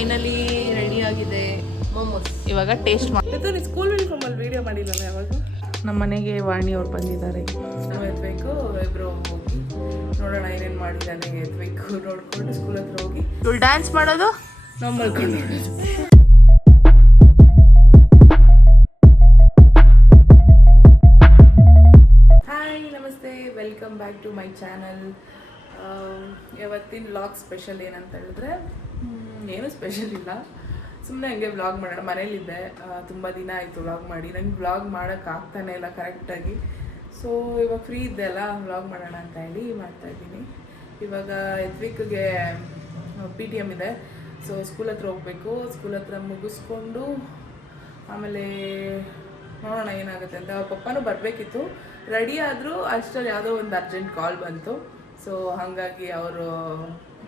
Finally ready ಆಗಿದೆ ಮೋಮೋಸ್. ಇವಾಗ taste ಮಾಡಿ. ಸ್ಕೂಲ್ ಯೂನಿಫಾರ್ಮಲ್ಲಿ ವಿಡಿಯೋ ಮಾಡಿಲ್ಲಲ್ಲ ಯಾವಾಗ. ನಮ್ಮ ಮನೆಗೆ ವಾಣಿ ಅವ್ರು ಬಂದಿದ್ದಾರೆ. ನಾವು ಎತ್ತಬೇಕು, ಇಬ್ಬರು ಹೋಗಿ ನೋಡೋಣ ಏನೇನು ಮಾಡಿದ್ದಾನೆ. ಎತ್ತಬೇಕು ನೋಡ್ಕೊಂಡು ಸ್ಕೂಲ್ ಹತ್ರ ಹೋಗಿ ಇವಳು ಡ್ಯಾನ್ಸ್ ಮಾಡೋದು ನಾವು ಮಲ್ಕೊಂಡು ನೋಡೋದು. ಹಾಯ್ ನಮಸ್ತೆ, welcome back to my channel. ಇವತ್ತಿನ ವ್ಲಾಗ್ ಸ್ಪೆಷಲ್ ಏನಂತ ಹೇಳಿದ್ರೆ ಏನೂ ಸ್ಪೆಷಲ್ ಇಲ್ಲ, ಸುಮ್ಮನೆ ಹಂಗೆ ವ್ಲಾಗ್ ಮಾಡೋಣ. ಮನೇಲಿದ್ದೆ, ತುಂಬ ದಿನ ಆಯಿತು ವ್ಲಾಗ್ ಮಾಡಿ. ನಂಗೆ ವ್ಲಾಗ್ ಮಾಡೋಕ್ಕಾಗ್ತಾನೆ ಇಲ್ಲ ಕರೆಕ್ಟಾಗಿ. ಸೊ ಇವಾಗ ಫ್ರೀ ಇದ್ದೆ ಅಲ್ಲ, ವ್ಲಾಗ್ ಮಾಡೋಣ ಅಂತ ಹೇಳಿ ಮಾಡ್ತಾಯಿದ್ದೀನಿ. ಇವಾಗ ಎತ್ವಿಕ್ಗೆ PTM ಇದೆ. ಸೊ ಸ್ಕೂಲ್ ಹತ್ರ ಹೋಗಬೇಕು. ಸ್ಕೂಲ್ ಹತ್ರ ಮುಗಿಸ್ಕೊಂಡು ಆಮೇಲೆ ನೋಡೋಣ ಏನಾಗುತ್ತೆ ಅಂತ. ಪಪ್ಪನೂ ಬರಬೇಕಿತ್ತು, ರೆಡಿ ಆದರೂ ಅಷ್ಟರಲ್ಲಿ ಯಾವುದೋ ಒಂದು ಅರ್ಜೆಂಟ್ ಕಾಲ್ ಬಂತು. ಸೊ ಹಾಗಾಗಿ ಅವರು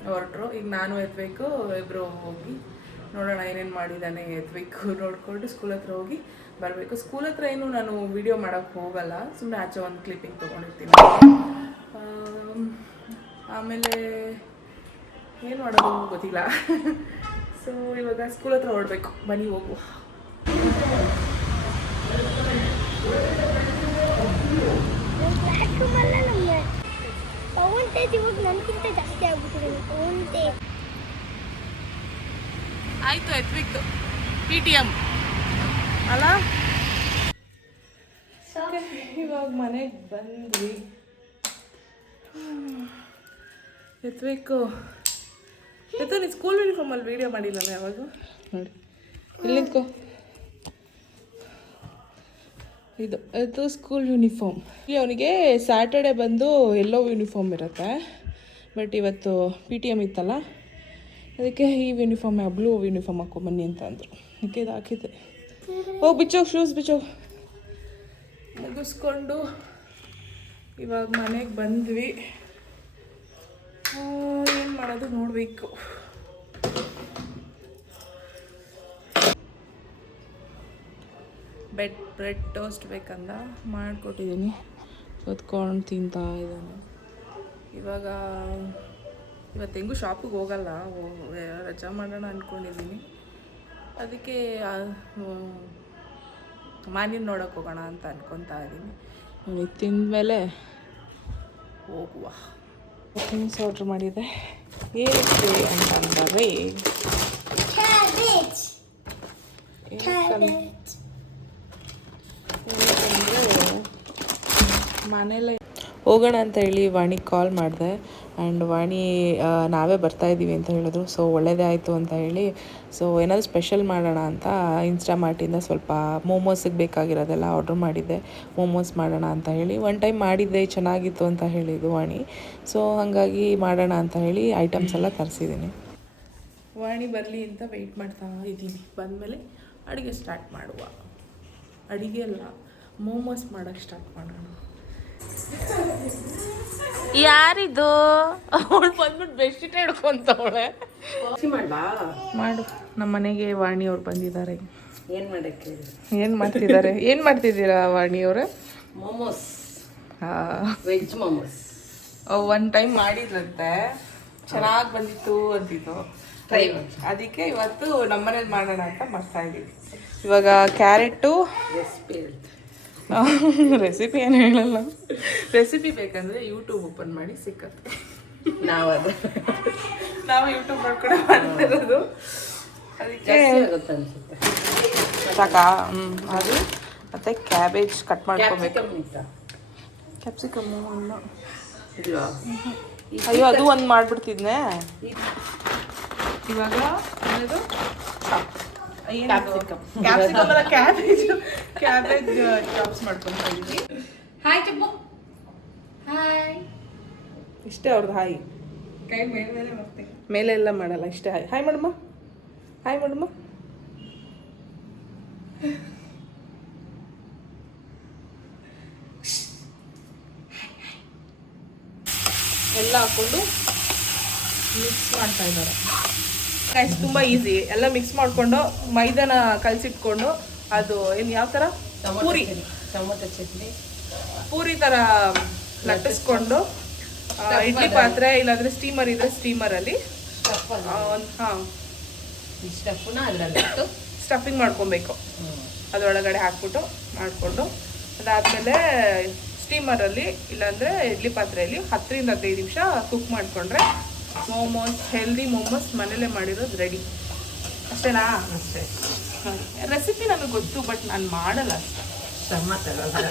ಹೊರಟರು. ಈಗ ನಾನು ಎತ್ತಬೇಕು, ಇಬ್ಬರು ಹೋಗಿ ನೋಡೋಣ ಏನೇನು ಮಾಡಿದ್ದಾನೆ. ಎತ್ತಬೇಕು ನೋಡಿಕೊಂಡು ಸ್ಕೂಲ್ ಹತ್ರ ಹೋಗಿ ಬರಬೇಕು. ಸ್ಕೂಲ್ ಹತ್ರ ಏನು ನಾನು ವಿಡಿಯೋ ಮಾಡೋಕ್ಕೆ ಹೋಗಲ್ಲ, ಸುಮ್ಮನೆ ಆಚೆ ಒಂದು ಕ್ಲಿಪ್ಪಿಂಗ್ ತೊಗೊಂಡಿರ್ತೀನಿ. ಆಮೇಲೆ ಏನು ಮಾಡೋದು ಗೊತ್ತಿಲ್ಲ. ಸೊ ಇವಾಗ ಸ್ಕೂಲ್ ಹತ್ರ ಹೊರಡಬೇಕು, ಬನ್ನಿ ಹೋಗುವ. ಆಯಿತು, ಎತ್ವಿಕ್ತು PTM ಅಲ್ಲ. ಇವಾಗ ಮನೆಗೆ ಬಂದ್ವಿ. ಎತ್ತಬೇಕು. ನೀನು ಸ್ಕೂಲ್ ಯೂನಿಫಾರ್ಮಲ್ಲಿ ವೀಡಿಯೋ ಮಾಡಿಲ್ಲಲ್ಲ ಯಾವಾಗ. ನೋಡಿ ಇಲ್ಲಿ ನಿಂತ್ಕೋ. ಇದು ಸ್ಕೂಲ್ ಯೂನಿಫಾರ್ಮ್. ಅವನಿಗೆ ಸ್ಯಾಟರ್ಡೆ ಬಂದು ಎಲ್ಲೋ ಯೂನಿಫಾರ್ಮ್ ಇರುತ್ತೆ, ಬಟ್ ಇವತ್ತು PTM ಇತ್ತಲ್ಲ, ಅದಕ್ಕೆ ಈ ಯೂನಿಫಾರ್ಮ್ ಬ್ಲೂ ಯೂನಿಫಾರ್ಮ್ ಹಾಕೊಂಬನ್ನಿ ಅಂತ ಅಂದರು. ಅದಕ್ಕೆ ಇದು ಹಾಕಿದ್ದೆ. ಹೋಗಿ ಬಿಚ್ಚೋಗಿ, ಶೂಸ್ ಬಿಚ್ಚೋಗಿ. ಮುಗಿಸ್ಕೊಂಡು ಇವಾಗ ಮನೆಗೆ ಬಂದ್ವಿ. ಏನು ಮಾಡೋದು ನೋಡಬೇಕು. ಬ್ರೆಡ್ ಟೋಸ್ಟ್ ಬೇಕಂದ ಮಾಡಿಕೊಟ್ಟಿದ್ದೀನಿ, ಹೊತ್ಕೊಂಡು ತಿಂತಾ ಇದ್ದಾನೆ. ಇವತ್ತು ಹೆಂಗೂ ಶಾಪಿಗೆ ಹೋಗಲ್ಲ, ರಜಾ ಮಾಡೋಣ ಅಂದ್ಕೊಂಡಿದ್ದೀನಿ. ಅದಕ್ಕೆ ಮಾನಿನ ನೋಡೋಕೆ ಹೋಗೋಣ ಅಂತ ಅನ್ಕೊತಾ ಇದ್ದೀನಿ. ಇದು ತಿಂದಮೇಲೆ ಹೋಗುವ. ಥಿಂಗ್ಸ್ ಆರ್ಡ್ರ್ ಮಾಡಿದೆ. ಏನಿದೆ ಅಂತಂದರೆ ಮನೇಲೆ ಹೋಗೋಣ ಅಂತ ಹೇಳಿ ವಾಣಿಗೆ ಕಾಲ್ ಮಾಡಿದೆ. ಆ್ಯಂಡ್ ವಾಣಿ ನಾವೇ ಬರ್ತಾಯಿದ್ದೀವಿ ಅಂತ ಹೇಳಿದ್ರು. ಸೊ ಒಳ್ಳೆಯದೇ ಆಯಿತು ಅಂತ ಹೇಳಿ, ಸೊ ಏನಾದರೂ ಸ್ಪೆಷಲ್ ಮಾಡೋಣ ಅಂತ ಇನ್ಸ್ಟಾಮಾರ್ಟಿಂದ ಸ್ವಲ್ಪ ಮೋಮೋಸಿಗೆ ಬೇಕಾಗಿರೋದೆಲ್ಲ ಆರ್ಡ್ರ್ ಮಾಡಿದ್ದೆ. ಮೋಮೋಸ್ ಮಾಡೋಣ ಅಂತ ಹೇಳಿ ಒನ್ ಟೈಮ್ ಮಾಡಿದ್ದೆ, ಚೆನ್ನಾಗಿತ್ತು ಅಂತ ಹೇಳಿದ್ದು ವಾಣಿ. ಸೊ ಹಾಗಾಗಿ ಮಾಡೋಣ ಅಂತ ಹೇಳಿ ಐಟಮ್ಸ್ ಎಲ್ಲ ತರಿಸಿದ್ದೀನಿ. ವಾಣಿ ಬರಲಿ ಅಂತ ವೆಯ್ಟ್ ಮಾಡ್ತಾ ಇದ್ದೀನಿ. ಬಂದಮೇಲೆ ಅಡುಗೆ ಸ್ಟಾರ್ಟ್ ಮಾಡುವ. ಅಡುಗೆ ಅಲ್ಲ, ಮೋಮೋಸ್ ಮಾಡೋಕ್ಕೆ ಸ್ಟಾರ್ಟ್ ಮಾಡೋಣ. ಯಾರಿದು? ಅವಳು ಬಂದ್ಬಿಟ್ಟು ಬೆಡ್ಶೀಟ್ ಹಿಡ್ಕೊಂತವಳೆ. ಮಾಡು. ನಮ್ಮ ಮನೆಗೆ ವಾಣಿ ಅವ್ರು ಬಂದಿದ್ದಾರೆ. ಏನು ಮಾಡ್ತಿದ್ದಾರೆ? ಏನು ಮಾಡ್ತಿದ್ದೀರಾ ವಾಣಿ ಅವರೇ? Momos. Veg momos. One time ಮಾಡಿದ್ರಂತೆ, ಚೆನ್ನಾಗಿ ಬಂದಿತ್ತು ಅಂತಿದ್ದು. ಅದಕ್ಕೆ ಇವತ್ತು ನಮ್ಮನೇಲಿ ಮಾಡೋಣ ಅಂತ ಮಾಡ್ತಾ ಇದ್ದೀವಿ. ಇವಾಗ ಕ್ಯಾರೆಟು ರೆಸಿಪಿ ಏನು ಹೇಳಲ್ಲ. ರೆಸಿಪಿ ಬೇಕಂದ್ರೆ ಯೂಟ್ಯೂಬ್ ಓಪನ್ ಮಾಡಿ ಸಿಕ್ಕತ್ತೆ. ನಾವು ಯೂಟ್ಯೂಬ್ ನೋಡ್ಕೊಂಡು ಮಾಡ್ತಿರೋದು. ಅದಕ್ಕೆ ಸಾಕಾ? ಅದು ಮತ್ತೆ ಕ್ಯಾಬೇಜ್ ಕಟ್ ಮಾಡ್ಕೋಬೇಕು. ಕ್ಯಾಪ್ಸಿಕಮ್ಮು ಅನ್ನ. ಅಯ್ಯೋ, ಅದು ಒಂದು ಮಾಡ್ಬಿಡ್ತಿದ್ನೆ. ಇವಾಗ ಅನ್ನೋದು ಕ್ಯಾಬೇಜ್ ಚಾಪ್ಸ್ ಮಾಡ್ಕೊಂತ ಇದ್ದೀವಿ. ಹಾಯ್ ಚಪ್ಪು. ಹಾಯ್. ಇಷ್ಟೇ ಅವ್ರದ್ದು ಹಾಯ್. ಕೈ ಮೇಲೆ ಮತ್ತೆ ಮೇಲೆ ಎಲ್ಲ ಮಾಡಲ್ಲ, ಇಷ್ಟೇ ಹಾಯ್. ಹಾಯ್ ಮಾಡಮ್ಮ, ಹಾಯ್ ಮಾಡಮ್ಮ. ಎಲ್ಲ ಹಾಕ್ಕೊಂಡು ಮಿಕ್ಸ್ ಮಾಡ್ತಾ ಇದ್ದಾರೆ. ಗೈಸ್ ತುಂಬ ಈಸಿ. ಎಲ್ಲ ಮಿಕ್ಸ್ ಮಾಡಿಕೊಂಡು ಮೈದಾನ ಕಲಸಿಟ್ಕೊಂಡು ಅದು ಏನು ಯಾವ ಥರ ಪೂರಿ, ಟೊಮೊಟೊ ಚಟ್ನಿ ಪೂರಿ ಥರ ಲಟ್ಟಿಸ್ಕೊಂಡು ಇಡ್ಲಿ ಪಾತ್ರೆ ಇಲ್ಲಾಂದರೆ ಸ್ಟೀಮರ್ ಇದ್ದರೆ ಸ್ಟೀಮರಲ್ಲಿ ಈ ಸ್ಟಫ್ನ ಅದ್ರಲ್ಲಿ ಇಟ್ಟು ಸ್ಟಫಿಂಗ್ ಮಾಡ್ಕೊಬೇಕು. ಅದರೊಳಗಡೆ ಹಾಕ್ಬಿಟ್ಟು ಮಾಡಿಕೊಂಡು ಅದಾದಮೇಲೆ ಸ್ಟೀಮರಲ್ಲಿ ಇಲ್ಲಾಂದರೆ ಇಡ್ಲಿ ಪಾತ್ರೆಯಲ್ಲಿ 10ರಿಂದ 15 ನಿಮಿಷ ಕುಕ್ ಮಾಡಿಕೊಂಡ್ರೆ ಮೋಮೋಸ್, ಹೆಲ್ದಿ ಮೋಮೋಸ್ ಮನೇಲೇ ಮಾಡಿರೋದು ರೆಡಿ. ಅಷ್ಟೇನಾ? ಅಷ್ಟೇ. ರೆಸಿಪಿ ನನಗೆ ಗೊತ್ತು, ಬಟ್ ನಾನು ಮಾಡಲ್ಲ ಅಷ್ಟೇ. ಶ್ರಮ ತಗೊಳ್ಳ.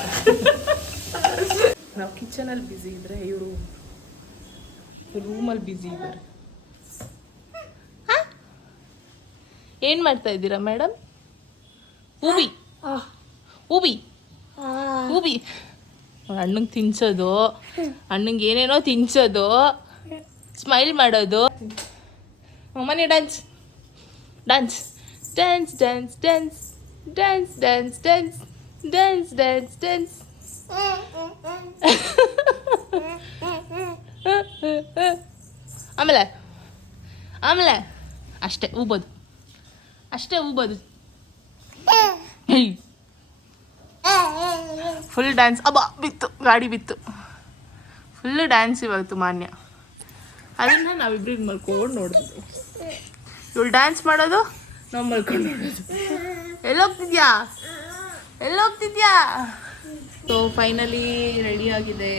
ನಾವು ಕಿಚನಲ್ಲಿ ಬ್ಯುಸಿ ಇದ್ದರೆ ಇವರು ರೂಮಲ್ಲಿ ಬ್ಯುಸಿ ಇದ್ದಾರೆ. ಏನು ಮಾಡ್ತಾ ಇದ್ದೀರಾ ಮೇಡಮ್? ಹೂವಿ ಹೂವಿ ಹೂವಿ ಅಣ್ಣಂಗೆ ತಿನ್ಸೋದು, ಅಣ್ಣಂಗೆ ಏನೇನೋ ತಿನ್ಸೋದು, ಸ್ಮೈಲ್ ಮಾಡೋದು. ಮನೆ dance dance dance dance dance dance dance dance dance dance dance. ಆಮೇಲೆ ಆಮೇಲೆ ಅಷ್ಟೇ ಊಬೋದು, ಅಷ್ಟೇ ಊಬೋದು. Full dance. ಅಬ್ಬಾ ಬಿತ್ತು, ಗಾಡಿ ಬಿತ್ತು. ಫುಲ್ಲು ಡ್ಯಾನ್ಸ್ ಇವತ್ತು ಮಾನ್ಯ. ಅದನ್ನು ನಾವಿಬ್ರಿಗೆ ಮಲ್ಕೊಂಡು ನೋಡಿದ್ವಿ. ಇವಳು ಡ್ಯಾನ್ಸ್ ಮಾಡೋದು, ನಾವು ಮಲ್ಕೊಂಡು ನೋಡೋದು. ಎಲ್ಲೋಗ್ತಿದ್ಯಾ ಎಲ್ಲೋಗ್ತಿದ್ಯಾ? ಸೊ ಫೈನಲಿ ರೆಡಿ ಆಗಿದೆ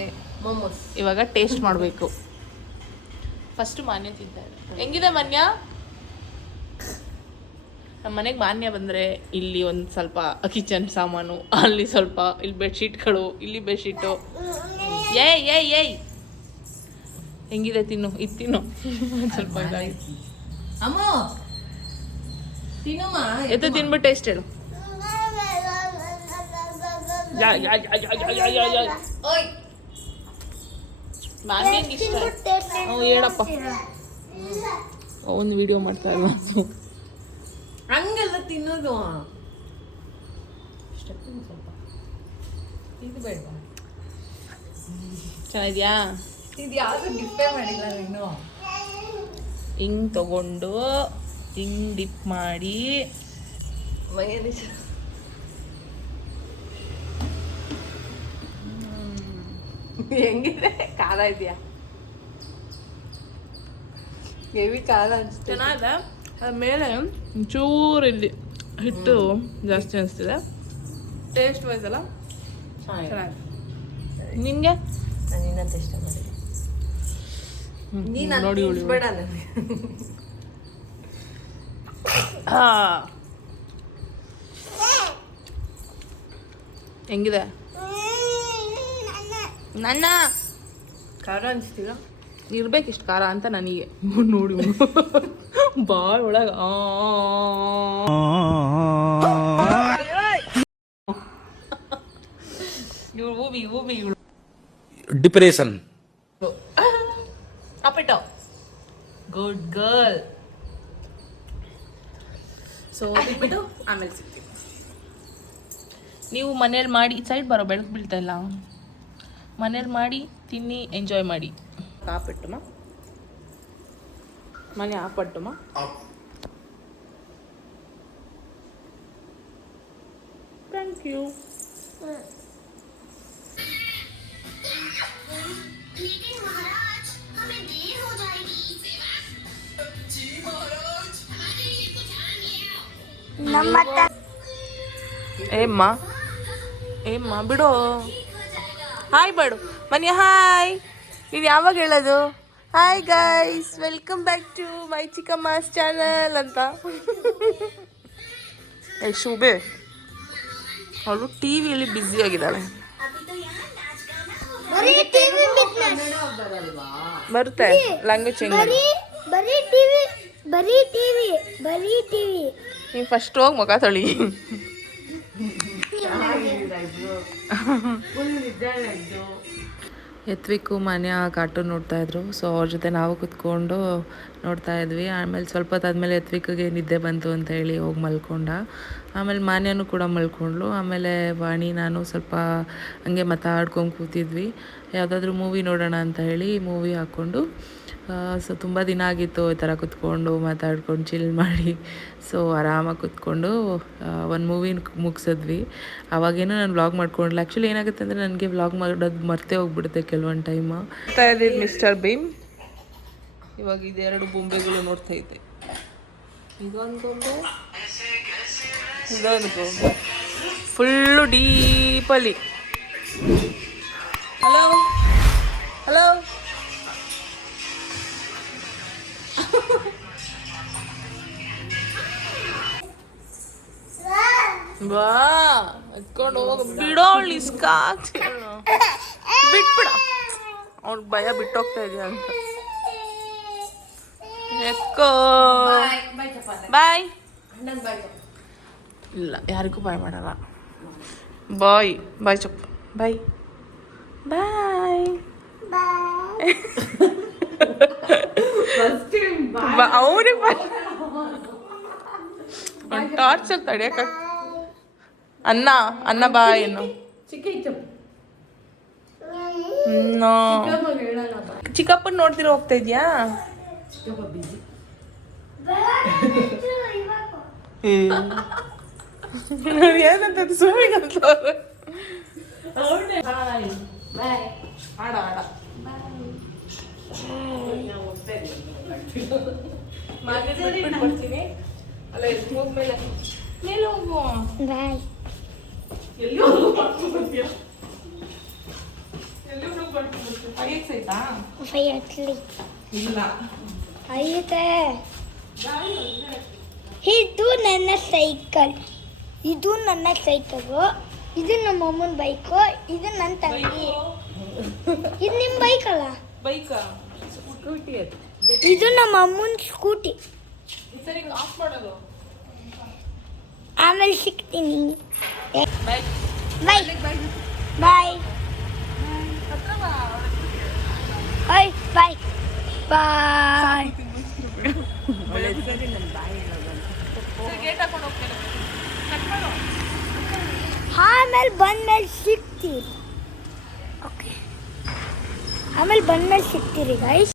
ಮೋಮೋಸ್. ಇವಾಗ ಟೇಸ್ಟ್ ಮಾಡಬೇಕು. ಫಸ್ಟು ಮಾನ್ಯ ತಿಂತಾರೆ. ಹೆಂಗಿದೆ ಮಾನ್ಯ? ನಮ್ಮ ಮನೆಗೆ ಮಾನ್ಯ ಬಂದರೆ ಇಲ್ಲಿ ಒಂದು ಸ್ವಲ್ಪ ಕಿಚನ್ ಸಾಮಾನು, ಅಲ್ಲಿ ಸ್ವಲ್ಪ, ಇಲ್ಲಿ ಬೆಡ್ಶೀಟ್ಗಳು, ಇಲ್ಲಿ ಬೆಡ್ಶೀಟು. ಏಯ್ ಏಯ್ ಏಯ್ ಹೆಂಗಿದೆ? ತಿನ್ನು, ಇದು ತಿನ್ನು. ಸ್ವಲ್ಪ ಇದಾಗಿ ಅಮ್ಮ ತಿನ್ನಮ್ಮ. ಎದ್ದು ತಿನ್ಬಿಟ್ಟು ಟೇಸ್ಟ್ ಹೇಳು. ಓಯ್ ಮಾನ್ಯಂಗೆ ಇಷ್ಟ. ಹೇಳಪ್ಪ, ಒಂದು ವಿಡಿಯೋ ಮಾಡ್ತಾ ಇಲ್ವಾ? ಹಂಗೆಲ್ಲ ತಿನ್ನೋದು. ಸ್ವಲ್ಪ ಇದು ಬೇಡವಾ? ಚೆನ್ನಾಗಿದ್ಯಾ? ಇದು ಯಾವುದು ಡಿಪ್ಪೇ ಮಾಡಿಲ್ಲ ನೀನು. ಹಿಂಗೆ ತಗೊಂಡು ಹಿಂಗೆ ಡಿಪ್ ಮಾಡಿ ಮೈಯಲ್ಲಿ ಹೆಂಗಿದೆ? ಖಾರ ಇದೆಯಾ? ಹೆವಿ ಖಾರ ಅನಿಸ್ತು. ಚೆನ್ನಾಗಿದೆ. ಆಮೇಲೆ ಒಂಚೂರು ಇಲ್ಲಿ ಹಿಟ್ಟು ಜಾಸ್ತಿ ಅನಿಸ್ತಿದೆ. ಟೇಸ್ಟ್ ವೈಸ್ ಅಲ್ಲ ಚೆನ್ನಾಗಿದೆ. ನಿಂಗೆ ನಾನು ಇನ್ನಂತ ಇಷ್ಟ ಮಾಡಿದೆ. ನೀನು ನೋಡಿ ಬೇಡ ನನಗೆ. ಹೆಂಗಿದೆ? ನನ್ನ ಖಾರ ಅನಿಸ್ತಿಲ್ಲ. ಇರ್ಬೇಕಿಷ್ಟು ಖಾರ ಅಂತ ನನಗೆ. ನೋಡಿ ಬಾಳ ಒಳಗ ಇವಳು ಹೂವಿ ಹೂವಿ ಇವಳು ಡಿಪ್ರೆಷನ್. ಅಪ್ಪಿಟ್ಟು ಗುಡ್ ಗರ್ಲ್. ಸೊ ಬಿಟ್ಬಿಟ್ಟು ಆಮೇಲೆ ಸಿಗ್ತೀವಿ. ನೀವು ಮನೇಲಿ ಮಾಡಿ, ಸೈಡ್ ಬರೋ, ಬೆಳಕು ಬೀಳ್ತಾ ಇಲ್ಲ. ಮನೇಲಿ ಮಾಡಿ ತಿನ್ನಿ, ಎಂಜಾಯ್ ಮಾಡಿ. ಆಪಟ್ಟುಮ ಮನೆ ಆಪಟ್ಟುಮ. Thank you. ಏಮ್ಮ ಏಮ್ಮ ಬಿಡು. ಹಾಯ್ ಬೇಡು ಮನೆ. ಹಾಯ್. ನೀನು ಯಾವಾಗ ಹೇಳೋದು? Hi guys, welcome back to my ಚಿಕ್ಕಮ್ಮಸ್ ಚಾನಲ್ ಅಂತ. ಶುಭೆ ಅವಳು ಟಿ ವಿಯಲ್ಲಿ ಬ್ಯುಸಿ ಆಗಿದ್ದಾಳೆ. ಬರುತ್ತೆ ಲ್ಯಾಂಗ್ವೇಜ್ ಚೇಂಜ್ ಮಾಡಿ. ನೀವು ಫಸ್ಟ್ ಹೋಗಿ ಮುಖ ತೊಳಿ. ಎತ್ವಿಕ್ಕು ಮಾನ್ಯ ಕಾರ್ಟೂನ್ ನೋಡ್ತಾಯಿದ್ರು. ಸೊ ಅವ್ರ ಜೊತೆ ನಾವು ಕುತ್ಕೊಂಡು ನೋಡ್ತಾ ಇದ್ವಿ. ಆಮೇಲೆ ಸ್ವಲ್ಪ ಹೊತ್ತಾದ್ಮೇಲೆ ಎತ್ವಿಕ್ಗೆ ನಿದ್ದೆ ಬಂತು ಅಂತ ಹೇಳಿ ಹೋಗಿ ಮಲ್ಕೊಂಡ. ಆಮೇಲೆ ಮಾನ್ಯನೂ ಕೂಡ ಮಲ್ಕೊಂಡ್ಳು. ಆಮೇಲೆ ವಾಣಿ ನಾನು ಸ್ವಲ್ಪ ಹಂಗೆ ಮಾತಾಡ್ಕೊಂಡು ಕೂತಿದ್ವಿ. ಯಾವುದಾದ್ರೂ ಮೂವಿ ನೋಡೋಣ ಅಂತ ಹೇಳಿ ಮೂವಿ ಹಾಕ್ಕೊಂಡು. ಸೊ ತುಂಬ ದಿನ ಆಗಿತ್ತು ಈ ಥರ ಕುತ್ಕೊಂಡು ಮಾತಾಡ್ಕೊಂಡು ಚಿಲ್ ಮಾಡಿ. ಸೊ ಆರಾಮಾಗಿ ಕುತ್ಕೊಂಡು ಒಂದು ಮೂವಿ ಮುಗಿಸಿದ್ವಿ. ಅವಾಗೇನೋ ನಾನು ವ್ಲಾಗ್ ಮಾಡ್ಕೊಂಡಿಲ್ಲ. ಆ್ಯಕ್ಚುಲಿ ಏನಾಗುತ್ತೆ ಅಂದರೆ ನನಗೆ ವ್ಲಾಗ್ ಮಾಡೋದು ಮರ್ತೇ ಹೋಗ್ಬಿಡುತ್ತೆ ಕೆಲವೊಂದು ಟೈಮು. ನೋಡ್ತಾ ಇದ್ದೀವಿ ಮಿಸ್ಟರ್ ಭೀಮ್. ಇವಾಗ ಇದೆರಡು ಬೊಂಬೆಗಳು ನೋಡ್ತಾ ಇದ್ದೆ. ಇದೊಂದು ಗೊಂಬೆ, ಇದೊಂದು ಗೊಂಬೆ, ಫುಲ್ಲು ಡೀಪಲ್ಲಿ. ಹಲೋ ಹಲೋ, ಬಾ ಎತ್ಕೊಂಡು ಹೋಗ, ಬಿಡೋ ಇಸ್ಕ ಬಿಟ್ಬಿಡ, ಅವ್ಳ ಭಯ ಬಿಟ್ಟೋಗ್ತಾ ಇದೆಯಾ ಅಂತ. ಎಕ್ಕೋ ಬಾಯ್. ಇಲ್ಲ ಯಾರಿಗೂ ಬಾಯ್ ಮಾಡಲ್ಲ. ಬಾಯ್ ಬಾಯ್ ಚಪ್ಪ, ಬಾಯ್ ಬಾಯ್. ಅವ್ರಿಗೆ ಬಾಯ್ ಟಾರ್ಚರ್ ತಡಿಯಕ. ಅನ್ನ ಅನ್ನ ಬಾಯ್ ಏನು ಚಿಕ್ಕಪ್ಪನ ನೋಡ್ತಿರೋ ಹೋಗ್ತಾ ಇದ್ಯಾ? ಏನಂತ ಸುಮ್ಮಿಗೆ ಅಂತ ಆಡ ಆಡ ಬಿಟ್ಬಿಡ್ತೀನಿ. ಅಲ್ಲ ಎಷ್ಟು ಹೋಗ್ಮೇಲೆ ಮೇಲೆ ಹೋಗು. ಎಲ್ಲಿ ಹೋಗು ಬರ್ತೀಯ? ಎಲ್ಲಿ ಹೋಗಿ ಬರ್ತೀನಿ? ಐದು ಸೈತಾ ಇಲ್ಲ ಐತೆ. ಇದು ನನ್ನ ಸೈಕಲ್, ಇದು ನನ್ನ ಸೈಕಲು, ಇದು ನಮ್ಮ ಅಮ್ಮನ ಬೈಕು, ಇದು ನನ್ನ ತಂಗಿ. ಇದು ನಿಮ್ಮ ಬೈಕ್ ಅಲ್ಲ? ಬೈಕಾ? ಸ್ಕೂಟಿ ಅದು. ಇದು ನಮ್ಮ ಅಮ್ಮನ ಸ್ಕೂಟಿ. ಸರಿ ಆಫ್ ಮಾಡೋದು. ಆಮೇಲೆ ಸಿಗ್ತೀನಿ. ಬಾಯ್ ಬಾಯ್ ಬಾಯ್ ಬಾಯ್ ಬಾಯ್ ಬಾಯ್. ಗೇಟ್ ಹಾಕೊಂಡು ಹೋಗ್ತೇನೆ. ಆಮೇಲೆ ಬಂದ್ಮೇಲೆ ಸಿಗ್ತೀರಿ. ಓಕೆ, ಆಮೇಲೆ ಬಂದ್ಮೇಲೆ ಸಿಗ್ತೀರಿ ಗೈಸ್.